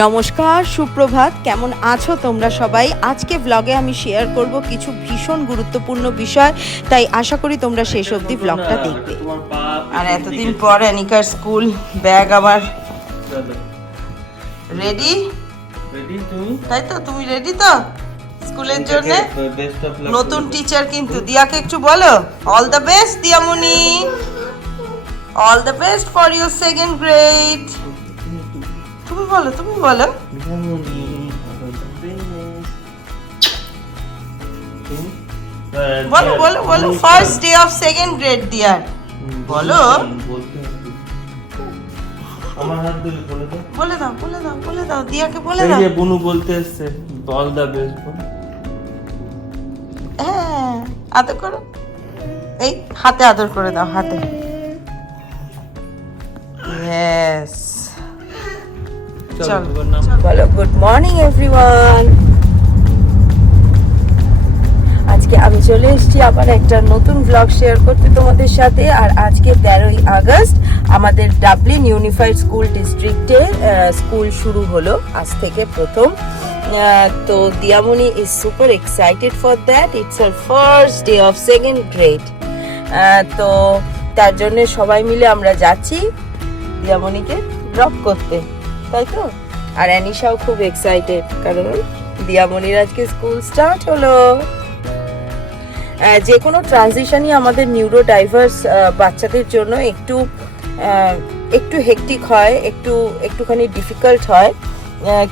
নমস্কার, সুপ্রভাত। কেমন আছো তোমরা সবাই? আজকে ব্লগে আমি শেয়ার করব কিছু ভীষণ গুরুত্বপূর্ণ বিষয়, তাই আশা করি তোমরা শেষ অবধি ব্লগটা দেখবে। আর এতদিন পর অ্যানিকার স্কুল ব্যাগ আবার রেডি। তাই তো, তুমি রেডি তো স্কুলের জন্য? নতুন টিচার কিন্তু। দিয়াকে একটু বলো all the best Diyamoni, all the best for your second grade. তুমি বলো বলো বলো বলো first day of second grade দিয়ার, বলো। আমার হাত ধরে বলে দাও দিয়াকে বলে দাও। এই যে বুনু বলতে এসেছে অল দা বেস্ট বল। হ্যাঁ, আদর করো, এই হাতে আদর করে দাও, হাতে। ইয়েস, চলো বলো গুড মর্নিং এভরিওয়ান। আজকে আমি চলে এসেছি আবার একটা নতুন ব্লগ শেয়ার করতে তোমাদের সাথে। আর আজকে 13ই আগস্ট আমাদের ডাবলিন ইউনিফাইড স্কুল ডিস্ট্রিক্টে স্কুল শুরু হলো আজ থেকে প্রথম। তো Diyamoni is super excited for that. It's her first day of second grade. তো তার জন্য সবাই মিলে আমরা যাচ্ছি দিয়ামণিকে ড্রপ করতে, তাই তো। আর অ্যানিশাও খুব এক্সাইটেড, কারণ দিয়ামণির আজকে স্কুল স্টার্ট হলো। যে কোনো ট্রানজিশনই আমাদের নিউরো ডাইভার্স বাচ্চাদের জন্য একটু হেকটিক হয়, একটুখানি ডিফিকাল্ট হয়।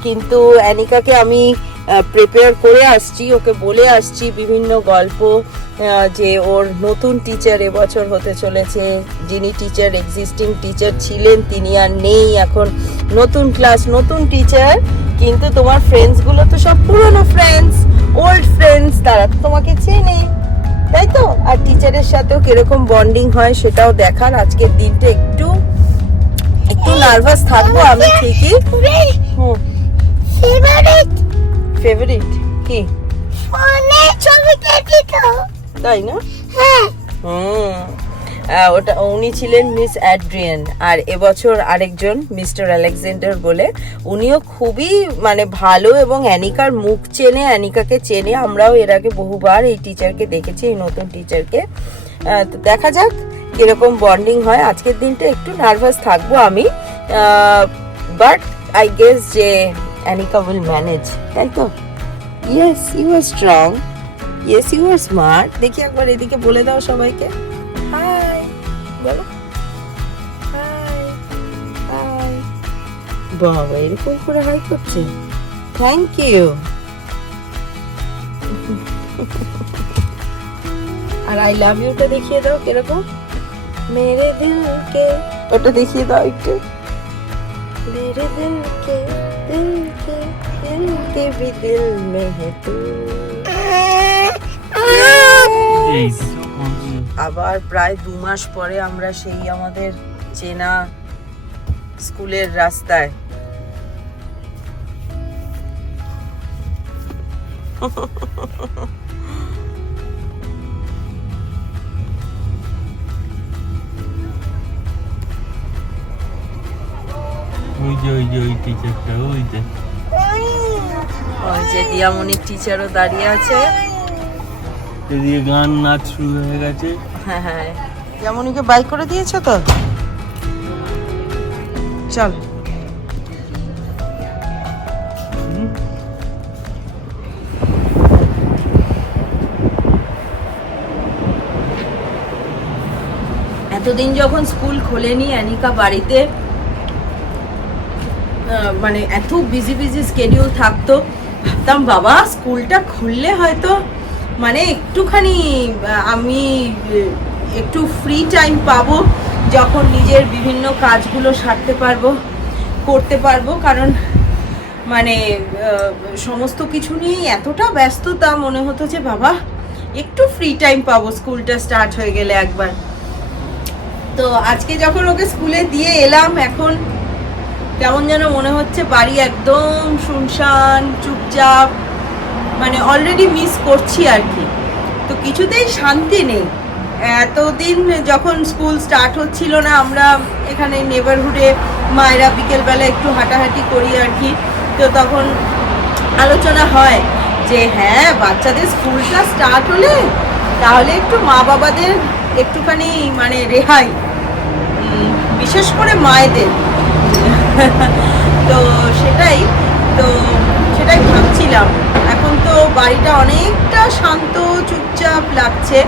কিন্তু অ্যানিকাকে আমি প্রিপেয়ার করে আসছি, ওকে বলে আসছি বিভিন্ন গল্প, যে ওর নতুন টিচার এবছর হতে চলেছে। যিনি টিচার, এক্সিস্টিং টিচার ছিলেন, তিনি আর নেই, এখন নতুন ক্লাস, নতুন টিচার। কিন্তু তোমার ফ্রেন্ডসগুলো তো সব পুরনো ফ্রেন্ডস, ওল্ড ফ্রেন্ডস, তারা তো তোমাকে চেনে, তাই তো। আর টিচারের সাথেও কিরকম বন্ডিং হয় সেটাও দেখার। আজকের দিনটা একটু নার্ভাস থাকবো আমি ঠিকই। ফেভারিট কি? তাই না? ওটা উনি ছিলেন মিস অ্যাড্রিয়ান, আর এবছর আরেকজন মিস্টার আলেকজান্ডার বলে। উনিও খুবই ভালো এবং অ্যানিকার মুখ চেনে, অ্যানিকাকে চেনে। আমরাও এর আগে বহুবার এই টিচারকে দেখেছি, এই নতুন টিচারকে। তো দেখা যাক কিরকম বন্ডিং হয়। আজকের দিনটা একটু নার্ভাস থাকবো আমি, বাট আই গেস যে অ্যানিকা উইল ম্যানেজ, তাই তো। Yes, you are strong, yes you are smart. দেখি একবার এদিকে বলে দাও সবাইকে হাই, বলো হাই হাই। বাবা এরকম করে হাই করছে, থ্যাংক ইউ। আর আই লাভ ইউটা দেখিয়ে দাও কিরকম, মেরে দিলকে, ওটা দেখিয়ে দাও একটু। মেরে দিলকে দিলকে দিলকে ভি দিল মে হে তু। আবার প্রায় 2 মাস পরে আমরা সেই আমাদের চেনা স্কুলের রাস্তায়। ওই টিচারটা ওই যে দিয়ামণির টিচারও দাঁড়িয়ে আছে। এদিকে গান নাচ শুরু হয়ে গেছে। হ্যাঁ, দিয়ামণিকে বাই করে দিয়েছো তো, চল। এতদিন যখন স্কুল খোলেনি, অ্যানিকা বাড়িতে এত বিজি স্কেডিউল থাকতো, ভাবতাম বাবা স্কুলটা খুললে হয়তো একটুখানি আমি একটু ফ্রি টাইম পাবো, যখন নিজের বিভিন্ন কাজগুলো সারতে পারবো, করতে পারবো। কারণ সমস্ত কিছু নিয়েই এতটা ব্যস্ততা, মনে হতো যে বাবা একটু ফ্রি টাইম পাবো স্কুলটা স্টার্ট হয়ে গেলে একবার। তো আজকে যখন ওকে স্কুলে দিয়ে এলাম, এখন কেমন যেন মনে হচ্ছে বাড়ি একদম শুনশান, চুপচাপ, অলরেডি মিস করছি আর কি। তো কিছুতেই শান্তি নেই, এতদিন যখন স্কুল স্টার্ট হচ্ছিল না, আমরা এখানে নেবারহুডে মায়েরা বিকেলবেলা একটু হাঁটাহাঁটি করি আর কি। তো তখন আলোচনা হয় যে হ্যাঁ, বাচ্চাদের স্কুলটা স্টার্ট হলে তাহলে একটু মা বাবাদের একটুখানি মানে রেহাই, বিশেষ করে মায়েদের। তো সেটাই তো সেটাই ভাবছিলাম। এখন তো বাড়িটা অনেকটা শান্ত চুপচাপ লাগছে।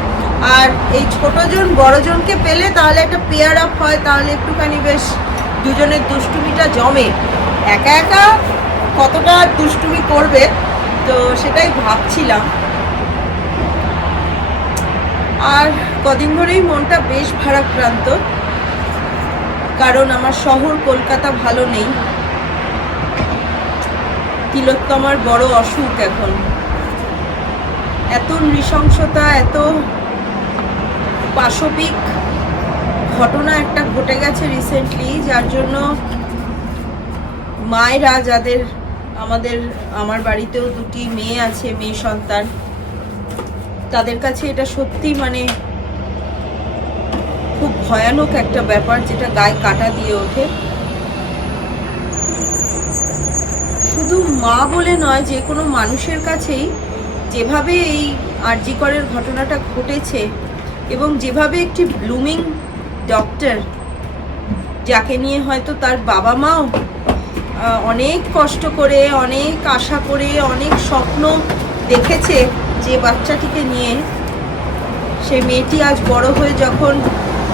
আর এই ছোটজন বড়জনকে পেলে তাহলে একটা পেয়ার আপ হয়, তাহলে একটুখানি বেশ দুজনের দুষ্টুমিটা জমে। একা একা কতটা দুষ্টুমি করবে, তো সেটাই ভাবছিলাম। আর কদিন ধরেই মনটা বেশ ভারাক্রান্ত, কারণ আমার শহর কলকাতা ভালো নেই। তিলোত্তমার বড় অসুখ এখন, এত নৃশংসতা, এত পাশবিক ঘটনা একটা ঘটে গেছে রিসেন্টলি, যার জন্য মায়েরা যাদের আমার বাড়িতেও দুটি মেয়ে আছে, মেয়ে সন্তান, তাদের কাছে এটা সত্যি মানে খুব ভয়ানক একটা ব্যাপার, যেটা গায়ে কাঁটা দিয়ে ওঠে। শুধু মা বলে নয়, যে কোনো মানুষের কাছেই যেভাবে এই আরজি করের ঘটনাটা ঘটেছে, এবং যেভাবে একটি ব্লুমিং ডক্টর, যাকে নিয়ে হয়তো তার বাবা মাও অনেক কষ্ট করে, অনেক আশা করে, অনেক স্বপ্ন দেখেছে যে বাচ্চাটিকে নিয়ে, সে মেয়েটি আজ বড় হয়ে যখন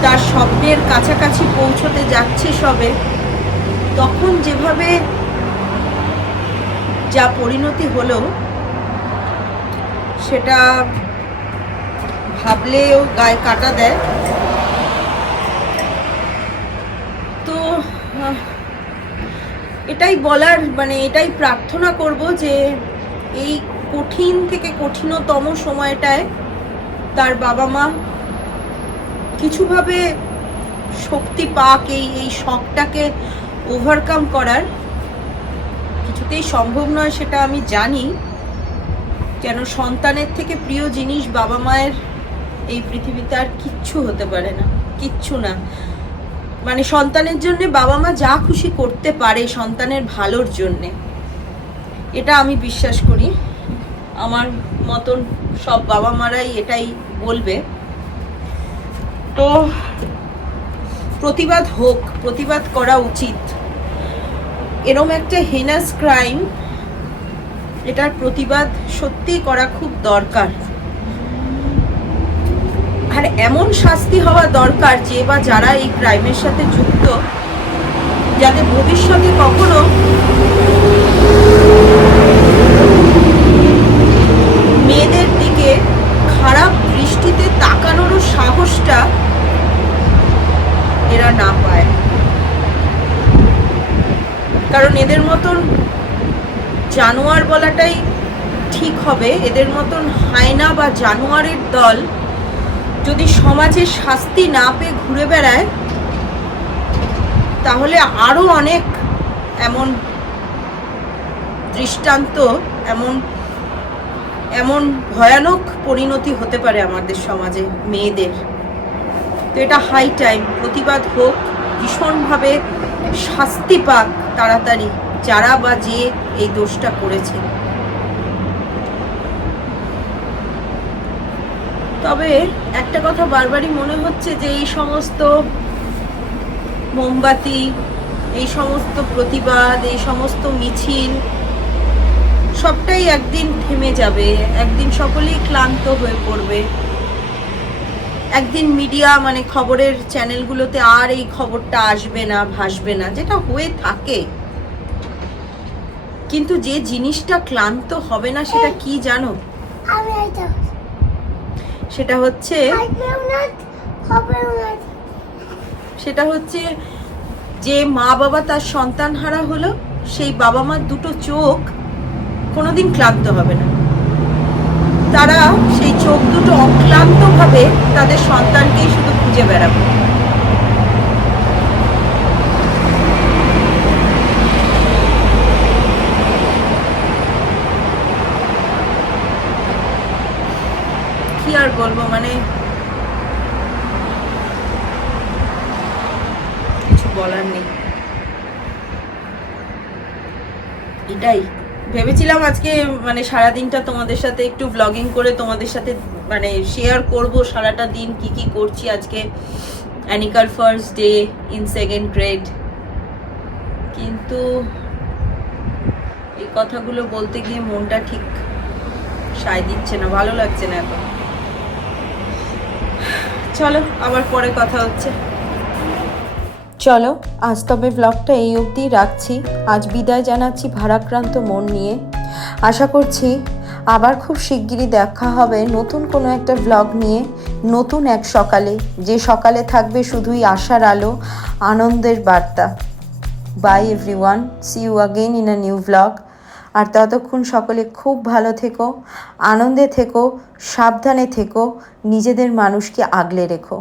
তার স্বপ্নের কাছাকাছি পৌঁছতে যাচ্ছে সবে, তখন যেভাবে যা পরিণতি হলো, সেটা ভাবলেও গায়ে কাঁটা দেয়। তো এটাই বলার মানে এটাই প্রার্থনা করব যে এই কঠিন থেকে কঠিনতম সময়টায় তার বাবা মা কিছুভাবে শক্তি পাক এই শকটাকে ওভারকাম করার। কিছুতেই সম্ভব নয় সেটা আমি জানি, কেন সন্তানের থেকে প্রিয় জিনিস বাবা মায়ের এই পৃথিবীতে আর কিচ্ছু হতে পারে না, কিচ্ছু না। মানে সন্তানের জন্য বাবা মা যা খুশি করতে পারে সন্তানের ভালোর জন্যে, এটা আমি বিশ্বাস করি। আমার মতন সব বাবা মারাই এটাই বলবে। তো প্রতিবাদ হোক, প্রতিবাদ করা উচিত। এরম একটা হেনাস ক্রাইম, এটার প্রতিবাদ সত্যি করা খুব দরকার। আর এমন শাস্তি হওয়া দরকার যে বা যারা এই ক্রাইমের সাথে যুক্ত, যাতে ভবিষ্যতে কখনো মেয়েদের দিকে খারাপ দৃষ্টিতে তাকানোরও সাহসটা এরা না পায়। কারণ এদের মতন জানোয়ার বলাটাই ঠিক হবে, এদের মতন হায়না বা জানোয়ারের দল যদি সমাজে শাস্তি না পেয়ে ঘুরে বেড়ায়, তাহলে আরো অনেক এমন দৃষ্টান্ত, এমন ভয়ানক পরিণতি হতে পারে আমাদের সমাজে মেয়েদের। তো এটা হাই টাইম, প্রতিবাদ হোক, ভীষণভাবে শাস্তি পাক তাড়াতাড়ি যারা বা যে এই দোষটা করেছে। তবে একটা কথা বারবারই মনে হচ্ছে যে এই সমস্ত মোমবাতি, এই সমস্ত প্রতিবাদ, এই সমস্ত মিছিল সবটাই একদিন থেমে যাবে, একদিন সকলেই ক্লান্ত হয়ে পড়বে, একদিন মিডিয়া মানে খবরের চ্যানেলগুলোতে আর এই খবরটা আসবে না, ভাসবে না, যেটা হয়ে থাকে। কিন্তু যে জিনিসটা ক্লান্ত হবে না সেটা কি জানো? সেটা হচ্ছে যে মা বাবা তার সন্তান হারা হলো, সেই বাবা মার দুটো চোখ কোনোদিন ক্লান্ত হবে না। তারা সেই চোখ দুটো অক্লান্তভাবে তাদের সন্তানকেই শুধু খুঁজে বেড়াবে। কি আর বলবো, মানে বলার নেই। এটাই ভেবেছিলাম আজকে মানে সারাদিনটা তোমাদের সাথে একটু ব্লগিং করে তোমাদের সাথে মানে শেয়ার করব সারাটা দিন কি কি করছি। আজকে অ্যানিকার first day in 2nd grade, কিন্তু এই কথাগুলো বলতে গিয়ে মনটা ঠিক সায় দিচ্ছে না, ভালো লাগছে না এখন। চলো আবার পরে কথা হচ্ছে। চলো আজ তবে ব্লগটা এই অবধি রাখছি। আজ বিদায় জানাচ্ছি ভারাক্রান্ত মন নিয়ে। আশা করছি আবার খুব শিগগিরই দেখা হবে নতুন কোনো একটা ব্লগ নিয়ে, নতুন এক সকালে, যে সকালে থাকবে শুধুই আশার আলো, আনন্দের বার্তা। Bye everyone, see you again in a new blog. আর ততক্ষণ সকলে খুব ভালো থেকো, আনন্দে থেকো, সাবধানে থেকো, নিজেদের মানুষকে আগলে রেখো।